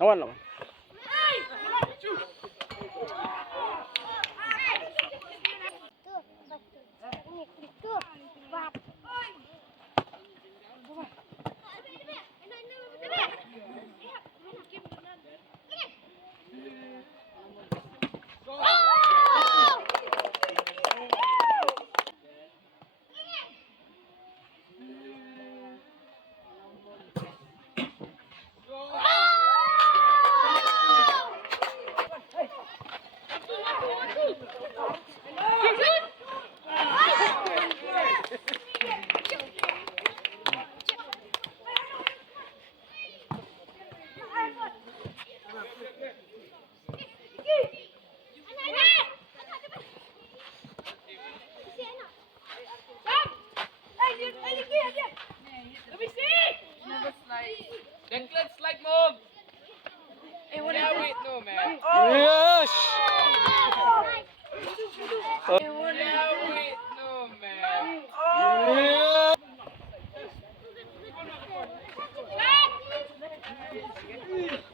Naman naman. Declan, slide move. Yeah, wait, no, man. Yes! Yeah, wait, no, man. Yeah!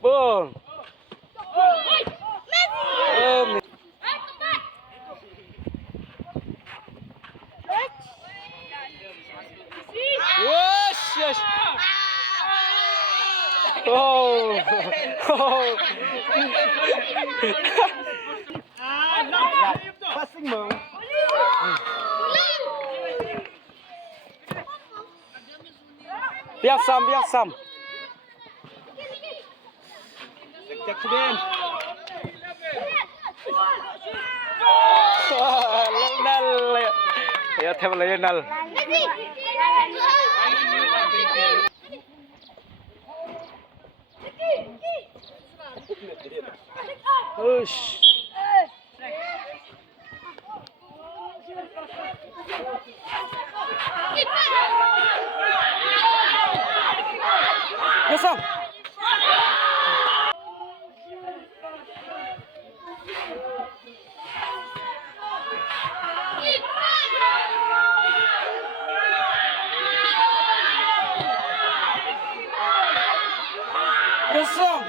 Boom! Yes! Yes! Oh! Oh! Passing mo. Biar Sam, biar Sam. Cek din. Lionel. Ya, thêm Lionel. Ush. Yes, Sam. Yes, Sam.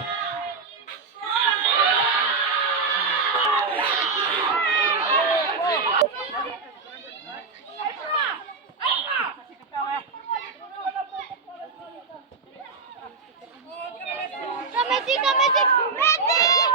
Messi, Messi, Messi!